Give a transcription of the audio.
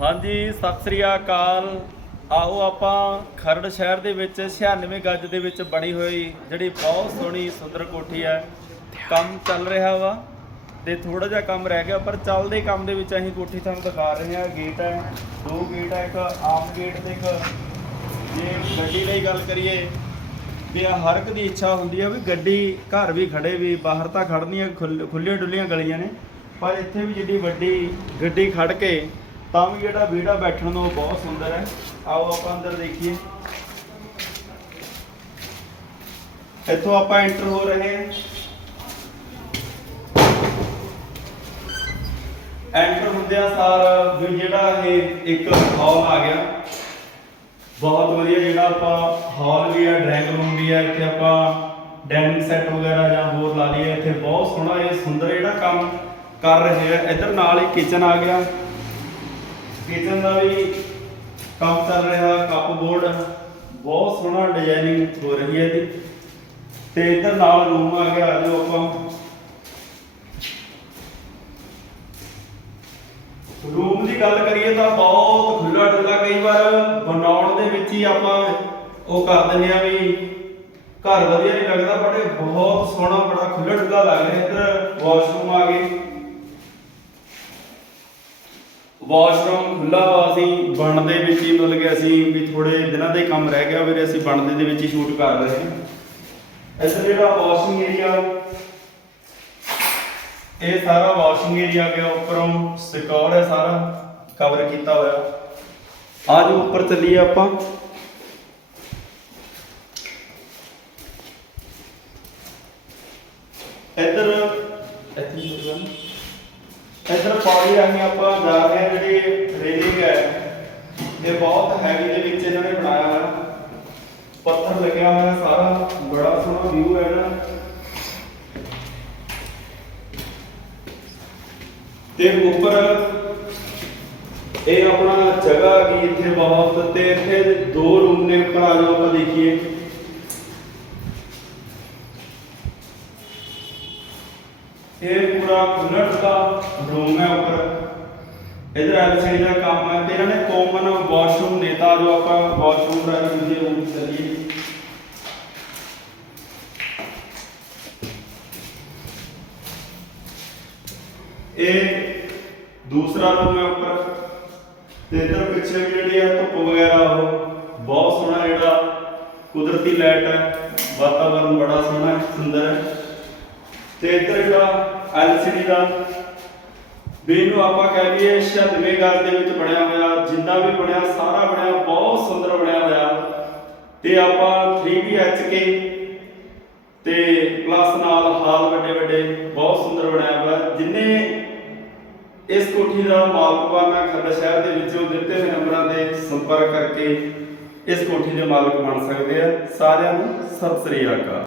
ਹਾਂਜੀ, ਸਤਿ ਸ੍ਰੀ ਅਕਾਲ। ਆਓ ਆਪਾਂ ਖਰੜ ਸ਼ਹਿਰ ਦੇ ਵਿੱਚ 96 ਗੱਜ ਦੇ ਵਿੱਚ ਬਣੀ ਹੋਈ ਜਿਹੜੀ ਬਹੁਤ ਸੋਹਣੀ ਸੁੰਦਰ ਕੋਠੀ ਹੈ, ਕੰਮ ਚੱਲ ਰਿਹਾ ਵਾ। ਤੇ ਥੋੜਾ ਜਿਹਾ ਕੰਮ ਰਹਿ ਗਿਆ, ਪਰ ਚੱਲਦੇ ਕੰਮ ਦੇ ਵਿੱਚ ਅਸੀਂ ਕੋਠੀ ਤੁਹਾਨੂੰ ਦਿਖਾ ਰਹੇ ਹਾਂ। ਗੇਟ ਹੈ, ਦੋ ਗੇਟ ਹੈ, ਇੱਕ ਆਮ ਗੇਟ ਤੇ ਇੱਕ ਜੇ ਗੱਡੀ ਲਈ ਗੱਲ ਕਰੀਏ ਵੀ ਹਰ ਇੱਕ ਦੀ ਇੱਛਾ ਹੁੰਦੀ ਹੈ ਵੀ ਗੱਡੀ ਘਰ ਵੀ ਖੜੇ ਵੀ, ਬਾਹਰ ਤਾਂ ਖੜਨੀਆਂ ਖੁੱਲੀਆਂ ਡੁੱਲੀਆਂ ਗਲੀਆਂ ਨੇ, ਪਰ ਇੱਥੇ ਵੀ ਜਿਹੜੀ ਵੱਡੀ ਗੱਡੀ ਖੜ ਕੇ ਤਾਂ ਵੀ ਜਿਹੜਾ ਵਿਹੜਾ ਬੈਠਣ ਨੂੰ ਬਹੁਤ ਸੁੰਦਰ ਹੈ। ਆਓ ਆਪਾਂ ਅੰਦਰ ਦੇਖੀਏ। ਇੱਥੋਂ ਆਪਾਂ ਐਂਟਰ ਹੋ ਰਹੇ ਹਾਂ। ਐਂਟਰ ਹੁੰਦਿਆਂ ਸਾਰ ਵੀ ਜਿਹੜਾ ਇਹ ਇੱਕ ਹਾਲ ਆ ਗਿਆ। ਬਹੁਤ ਵਧੀਆ ਜਿਹੜਾ ਆਪਾਂ ਹਾਲ ਵੀ ਹੈ ਡਰਾਇੰਗ ਰੂਮ ਵੀ ਹੈ। ਇੱਥੇ ਆਪਾਂ ਡਾਈਨਿੰਗ ਸੈੱਟ ਵਗੈਰਾ ਜਾਂ ਹੋਰ ਲਾ ਲਈਏ। ਇੱਥੇ ਬਹੁਤ ਸੋਹਣਾ ਇਹ ਸੁੰਦਰ ਜਿਹੜਾ ਕੰਮ ਕਰ ਰਹੇ ਆ। ਇੱਧਰ ਨਾਲ ਹੀ ਕਿਚਨ ਆ ਗਿਆ। ਕਿਚਨ ਦਾ ਵੀ ਕੰਮ ਚੱਲ ਰਿਹਾ ਕੱਪ ਬੋਰਡ ਬਹੁਤ ਸੋਹਣਾ ਡਿਜ਼ਾਈਨਿੰਗ ਹੋ ਰਹੀ ਹੈ ਇਹਦੀ ਤੇ ਇੱਧਰ ਨਾਲ ਰੂਮ ਆ ਗਿਆ, ਜੋ ਆਪਾਂ ਰੂਮ ਦੀ ਗੱਲ ਕਰੀਏ ਤਾਂ ਬਹੁਤ ਖੁੱਲਾ ਡੁੱਲਾ ਕਈ ਵਾਰ ਬਣਾਉਣ ਦੇ ਵਿੱਚ ਹੀ ਆਪਾਂ ਉਹ ਕਰ ਦਿੰਦੇ ਆ ਵੀ ਘਰ ਵਧੀਆ ਨਹੀਂ ਲੱਗਦਾ ਬਟ ਬਹੁਤ ਸੋਹਣਾ, ਬੜਾ ਖੁੱਲਾ ਡੁੱਲਾ ਲੱਗ ਰਿਹਾ। ਇੱਧਰ ਵਾਸ਼ਰੂਮ ਆ ਗਏ। ਵਾਸ਼ਰੂਮ ਖੁੱਲਾ ਵਾ, ਅਸੀਂ ਬਣਨ ਦੇ ਵਿੱਚ ਹੀ ਮਤਲਬ ਕਿ ਅਸੀਂ ਵੀ ਥੋੜੇ ਦਿਨਾਂ ਦਾ ਕੰਮ ਰਹਿ ਗਿਆ, ਫਿਰ ਅਸੀਂ ਬਣਦੇ ਦੇ ਵਿੱਚ ਹੀ ਸ਼ੂਟ ਕਰ ਰਹੇ ਹਾਂ। ਇੱਧਰ ਜਿਹੜਾ ਵਾਸ਼ਿੰਗ ਏਰੀਆ ਇਹ ਸਾਰਾ ਵਾਸ਼ਿੰਗ ਏਰੀਆ ਗਿਆ ਉੱਪਰੋਂ ਸਿਕਿਉਰ ਹੈ ਸਾਰਾ ਕਵਰ ਕੀਤਾ ਹੋਇਆ। ਆ ਜੋ ਉੱਪਰ ਚੱਲੀਏ ਆਪਾਂ। ਇੱਧਰ, ਇੱਥੇ ਹੀ ਇੱਧਰ ਪੌੜੀ ਰਾਹੀਂ ਆਪਾਂ ਜਾ ਰਹੇ ਹਾਂ, ਜਿਹੜੀ ਰੇਲਿੰਗ ਹੈ, ਇਹ ਬਹੁਤ ਹੈਵੀ ਦੇ ਵਿੱਚ ਇਹਨਾਂ ਨੇ ਬਣਾਇਆ ਹੋਇਆ। ਪੱਥਰ ਲੱਗਿਆ ਹੋਇਆ, ਸਾਰਾ ਬੜਾ ਸੋਹਣਾ ਵਿਊ ਹੈ ਨਾ। ਤੇ ਉੱਪਰ ਇਹ ਆਪਣਾ ਜਗ੍ਹਾ ਕੀ ਇੱਥੇ ਬਹੁਤ, ਤੇ ਇੱਥੇ ਦੋ ਰੂਮ ਨੇ ਉੱਪਰ ਆ ਜਾਓ ਆਪਾਂ ਦੇਖੀਏ। ਇਹ ਪੂਰਾ ਖੁੱਲ੍ਹਾ ਦਾ ਰੂਮ ਹੈ ਉੱਪਰ। ਇਧਰ ਐਲਸੀਡੀ ਦਾ ਕੰਮ ਹੈ। ਤੇ ਇਹਨਾਂ ਨੇ ਕਾਮਨ ਵਾਸ਼ਰੂਮ ਦੇਤਾ ਜੋ ਆਪਾਂ ਵਾਸ਼ਰੂਮ ਰਾਹੀਂ ਦੂਜੇ ਰੂਮ ਚੱਲੀਏ। ਇਹ ਦੂਸਰਾ ਰੂਮ ਹੈ ਉੱਪਰ। ਤੇ ਇਧਰ ਪਿੱਛੇ ਵੀ ਜਿਹੜੀ ਹੈ ਧੁੱਪ ਵਗੈਰਾ ਉਹ ਬਹੁਤ ਸੋਹਣਾ ਜਿਹੜਾ ਕੁਦਰਤੀ ਲਾਈਟ ਹੈ। ਵਾਤਾਵਰਨ ਬੜਾ ਸੋਹਣਾ ਹੈ, ਸੁੰਦਰ ਹੈ। ਤੇ ਇਧਰ ਜਿਹੜਾ ਐਲਸੀਡੀ ਦਾ ਵੀ ਇਹਨੂੰ ਆਪਾਂ ਕਹਿ ਲਈਏ 96 ਗਜ਼ ਦੇ ਵਿੱਚ ਬਣਿਆ ਹੋਇਆ, ਜਿੰਨਾ ਵੀ ਬਣਿਆ, ਸਾਰਾ ਬਣਿਆ, ਬਹੁਤ ਸੁੰਦਰ ਬਣਿਆ ਹੋਇਆ। ਤੇ ਆਪਾਂ 3BHK ਤੇ ਪਲੱਸ ਨਾਲ ਹਾਲ ਵੱਡੇ ਵੱਡੇ, ਬਹੁਤ ਸੁੰਦਰ ਬਣਿਆ ਹੋਇਆ। ਜਿੰਨੇ ਇਸ ਕੋਠੀ ਦਾ ਮਾਲਕ ਬਣਨਾ ਖੰਡ ਸ਼ਹਿਰ ਦੇ ਵਿੱਚੋਂ ਦਿੱਤੇ ਹੋਏ ਨੰਬਰਾਂ ਤੇ ਸੰਪਰਕ ਕਰਕੇ ਇਸ ਕੋਠੀ ਦੇ ਮਾਲਕ ਬਣ ਸਕਦੇ ਆ। ਸਾਰਿਆਂ ਨੂੰ ਸਤਿ ਸ੍ਰੀ ਅਕਾਲ।